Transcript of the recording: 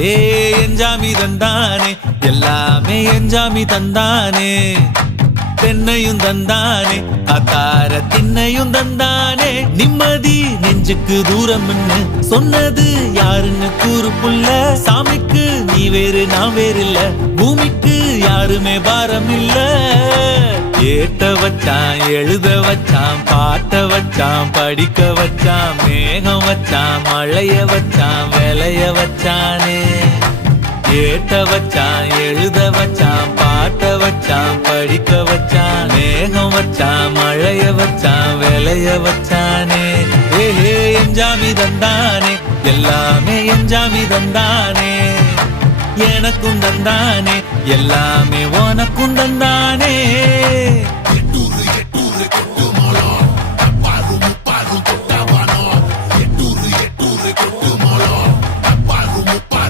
ஏ எஞ்சாமி தந்தானே. எல்லாமே எஞ்சாமி தந்தானே. தென்னையும் தந்தானே. அத்தார திண்ணையும் தந்தானே. நிம்மதி நெஞ்சுக்கு தூரம்னு சொன்னது யாருன்னு கூறு புள்ள சாமிக்கு நீ வேறு நான் வேறு இல்ல. பூமிக்கு யாருமே பாரம் இல்ல. ஏட்ட வச்சான் எழுத வச்சான் பாட்ட வச்சான் படிக்க வச்சான் மேகம் வச்சான் மழைய வச்சான் விளைய வச்சான். ஏட்ட வச்சான் எழுத வச்சான் பாட்ட வச்சான் படிக்க வச்சான் மேகம் வச்சான் மழைய வச்சான் விளைய வச்சானே. ஏஹே எஞ்சாமி தந்தானே எல்லாமே எஞ்சாமி தந்தானே எனக்கும் தந்தானே எல்லாமே உனக்கும்